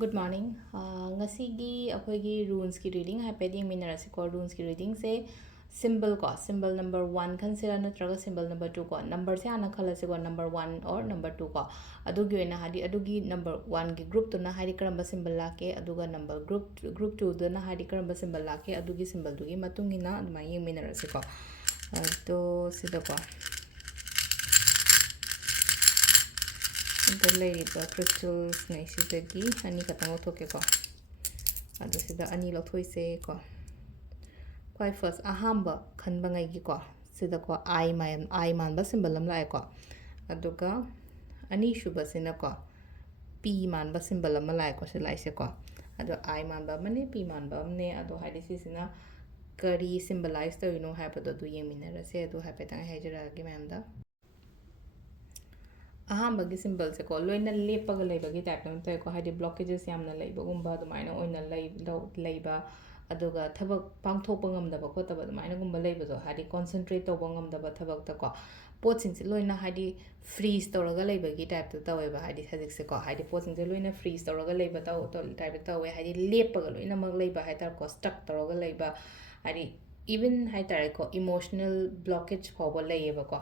Good morning. Ngasigi akhoi runes ki reading haipedi minarasi ko runes ki reading se symbol number 1 khansira natraga symbol number 2 ko number se ana khalase ko number 1 or number 2 ko adugi oina hadi adugi number 1 gi group to na hadi karamba symbol lake aduga number group 2 do na hadi karamba symbol lake adugi symbol dugi matungina aduma yeng minarasi ko to sida ko ꯂꯩꯔꯤꯕ crystals ꯉꯩꯁꯤꯗꯒꯤ ꯑꯅꯤ ꯈꯛꯇꯪ ꯂꯧꯊꯣꯛꯀꯦꯀꯣ ꯑꯗꯣ ꯁꯤꯗ ꯑꯅꯤ ꯂꯧꯊꯣꯛꯏꯁꯦꯀꯣ ꯈ꯭ꯋꯥꯏ first ꯑꯍꯥꯟꯕ ꯈꯟꯕ ꯉꯩꯒꯤꯀꯣ ꯁꯤꯗꯀꯣ ꯑꯥꯏ ꯃꯥꯟꯕ ꯁꯤꯝꯕꯜ ꯑꯃ ꯂꯥꯛꯑꯦꯀꯣ ꯑꯗꯨꯒ ꯑꯅꯤꯁꯨꯕꯁꯤꯅꯀꯣ ꯄꯤ ꯃꯥꯟꯕ ꯁꯤꯝꯕꯜ ꯑꯃ ꯂꯥꯛꯑꯦꯀꯣ ꯁꯤ ꯂꯥꯛꯏꯁꯦꯀꯣ ꯑꯗꯣ ꯑꯥꯏ ꯃꯥꯟꯕ ꯑꯃꯅꯦ ꯄꯤ ꯃꯥꯟꯕ ꯑꯃꯅꯦ ꯑꯗꯣ ꯍꯥꯏꯗꯤ ꯁꯤꯁꯤꯅ ꯀꯔꯤ ꯁꯤꯝꯕꯂꯥꯏꯖ ꯇꯧꯔꯤꯅꯣ ꯍꯥꯏꯕꯗꯣ ꯑꯗꯨ ꯌꯦꯡꯃꯤꯟꯅꯔꯁꯦ ꯑꯗꯨ ꯍꯥꯏꯐꯦꯠꯇꯪ ꯍꯥꯏꯖꯔꯛꯑꯒꯦ ꯃꯌꯥꯝꯗ ꯑꯍꯥꯟꯕꯒꯤ ꯁꯤꯝꯕꯜꯁꯦꯀꯣ ꯂꯣꯏꯅ ꯂꯦꯞꯄꯒ ꯂꯩꯕꯒꯤ ꯇꯥꯏꯞꯇ ꯑꯃ ꯇꯧꯋꯦꯀꯣ ꯍꯥꯏꯗꯤ ꯕ꯭ꯂꯣꯀꯦꯖꯦꯁ ꯌꯥꯝꯅ ꯂꯩꯕꯒꯨꯝꯕ ꯑꯗꯨꯃꯥꯏꯅ ꯑꯣꯏꯅ ꯂꯩꯕ ꯑꯗꯨꯒ ꯊꯕꯛ ꯄꯥꯡꯊꯣꯛꯄ ꯉꯝꯗꯕ ꯈꯣꯠꯇꯕ ꯑꯗꯨꯃꯥꯏꯅꯒꯨꯝꯕ ꯂꯩꯕꯗꯣ ꯍꯥꯏꯗꯤ ꯀꯣꯟꯁꯦꯟꯇ꯭ꯔꯦꯠ ꯇꯧꯕ ꯉꯝꯗꯕ ꯊꯕꯛꯇꯀꯣ ꯄꯣꯠꯁꯤꯡꯁꯦ ꯂꯣꯏꯅ ꯍꯥꯏꯗꯤ ꯐ꯭रीꯖ ꯇꯧꯔꯒ ꯂꯩꯕꯒꯤ ꯇꯥꯏꯞꯇ ꯇꯧꯋꯦꯕ ꯍꯥꯏꯗꯤ ꯍꯧꯖꯤꯛꯁꯦꯀꯣ ꯍꯥꯏꯗꯤ ꯄꯣꯠꯁꯤꯡꯁꯦ ꯂꯣꯏꯅ ꯐ꯭रीꯖ ꯇꯧꯔꯒ ꯂꯩꯕ ꯇꯥꯏꯞꯇ ꯇꯧꯋꯦ ꯍꯥꯏꯗꯤ ꯂꯦꯞꯄꯒ ꯂꯣꯏꯅꯃꯛ ꯂꯩꯕ ꯍꯥꯏꯇꯥꯔꯦꯀꯣ ꯁ꯭ꯇꯛ ꯇꯧꯔꯒ ꯂꯩꯕ ꯍꯥꯏꯗꯤ ꯏꯚꯟ ꯍꯥꯏꯇꯥꯔꯦꯀꯣ ꯏꯃꯣꯁꯅꯦꯜ ꯕ꯭ꯂꯣꯀꯦꯖ ꯐꯥꯎꯕ ꯂꯩꯌꯦꯕꯀꯣ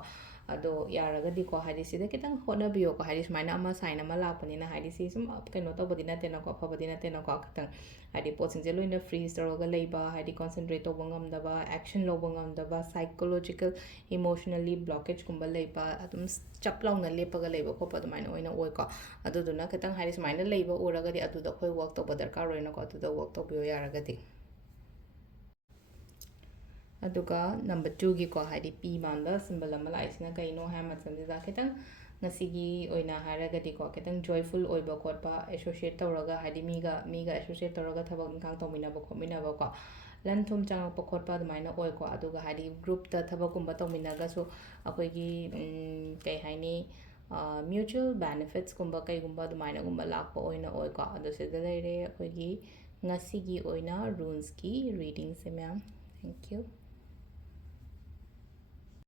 ꯑꯗꯣ ꯌꯥꯔꯒꯗꯤꯀꯣ ꯍꯥꯏꯗꯤ ꯁꯤꯗ ꯈꯤꯇꯪ ꯍꯣꯠꯅꯕꯤꯌꯣꯀꯣ ꯍꯥꯏꯗꯤ ꯁꯨꯃꯥꯏꯅ ꯑꯃ ꯁꯥꯏꯟ ꯑꯃ ꯂꯥꯛꯄꯅꯤꯅ ꯍꯥꯏꯗꯤ ꯁꯤ ꯁꯨꯝ ꯀꯩꯅꯣ ꯇꯧꯕꯗꯤ ꯅꯠꯇꯦꯅꯀꯣ ꯐꯕꯗꯤ ꯅꯠꯇꯦꯅꯀꯣ ꯈꯤꯇꯪ ꯍꯥꯏꯗꯤ ꯄꯣꯠꯁꯤꯡꯁꯦ ꯂꯣꯏꯅ ꯐ꯭रीꯖ ꯇꯧꯔꯒ ꯂꯩꯕ ꯍꯥꯏꯗꯤ ꯀꯣꯟꯁꯦꯟꯇ꯭ꯔꯦꯠ ꯇꯧꯕ ꯉꯝꯗꯕ ꯑꯦꯛꯁꯟ ꯂꯧꯕ ꯉꯝꯗꯕ ꯁꯥꯏꯀꯣꯂꯣꯖꯤꯀꯦꯜ ꯏꯃꯣꯁꯅꯦꯜꯂꯤ ꯕ꯭ꯂꯣꯀꯦꯖꯀꯨꯝꯕ ꯂꯩꯕ ꯑꯗꯨꯝ ꯆꯞ ꯂꯥꯎꯅ ꯂꯦꯞꯄꯒ ꯂꯩꯕ ꯈꯣꯠꯄ ꯑꯗꯨꯃꯥꯏꯅ ꯑꯣꯏꯅ ꯑꯣꯏꯀꯣ ꯑꯗꯨꯗꯨꯅ ꯈꯤꯇꯪ ꯍꯥꯏꯗꯤ ꯁꯨꯃꯥꯏꯅ ꯂꯩꯕ ꯎꯔꯒꯗꯤ ꯑꯗꯨꯗ ꯑꯩꯈꯣই ꯋꯔꯛ ꯇꯧꯕ ꯗꯔꯀꯥꯔ ꯑꯣꯏꯅꯀꯣ ꯑꯗꯨꯗ ꯋꯔꯛ ꯇꯧꯕꯤꯌꯣ ꯌꯥꯔꯒꯗꯤ ꯑꯗꯨꯒ ꯅꯝꯕꯔ 2ꯒꯤꯀꯣ ꯍꯥꯏꯗꯤ ꯄꯤ ꯃꯥꯟꯕ ꯁꯤꯝꯕꯜ ꯑꯃ ꯂꯥꯛꯏꯁꯤꯅ ꯀꯩꯅꯣ ꯍꯥꯏꯕ ꯃꯇꯝꯁꯤꯗ ꯈꯤꯇꯪ ꯉꯁꯤꯒꯤ ꯑꯣꯏꯅ ꯍꯥꯏꯔꯒꯗꯤꯀꯣ ꯈꯤꯇꯪ ꯖꯣꯏꯐꯨꯜ ꯑꯣꯏꯕ ꯈꯣꯠꯄ ꯑꯦꯁꯣꯁꯤꯌꯦꯠ ꯇꯧꯔꯒ ꯍꯥꯏꯗꯤ ꯃꯤꯒ ꯑꯦꯁꯣꯁꯤꯌꯦꯠ ꯇꯧꯔꯒ ꯊꯕꯛ ꯏꯪꯈꯥꯡ ꯇꯧꯃꯤꯟꯅꯕ ꯈꯣꯠꯃꯤꯟꯅꯕꯀꯣ ꯂꯟ ꯊꯨꯝ ꯆꯪꯉꯛꯄ ꯈꯣꯠꯄ ꯑꯗꯨꯃꯥꯏꯅ ꯑꯣꯏꯀꯣ ꯑꯗꯨꯒ ꯍꯥꯏꯗꯤ ꯒ꯭ꯔꯨꯞꯇ ꯊꯕꯛꯀꯨꯝꯕ ꯇꯧꯃꯤꯟꯅꯒꯁꯨ ꯑꯩꯈꯣꯏꯒꯤ ꯀꯩ ꯍꯥꯏꯅꯤ ꯃ꯭ꯌꯨꯆꯨꯋꯦꯜ ꯕꯦꯅꯤꯐꯤꯠꯁꯀꯨꯝꯕ ꯀꯩꯒꯨꯝꯕ ꯑꯗꯨꯃꯥꯏꯅꯒꯨꯝꯕ ꯂꯥꯛꯄ ꯑꯣꯏꯅ ꯑꯣꯏꯀꯣ ꯑꯗꯣ ꯁꯤꯗ ꯂꯩꯔꯦ ꯑꯩꯈꯣꯏꯒꯤ ꯉꯁꯤꯒꯤ ꯑꯣꯏꯅ ꯔꯨꯟꯁꯀꯤ ꯔꯤꯗꯤꯡꯁꯦ ꯃꯌꯥꯝ ꯊꯦꯡꯛ ꯌꯨ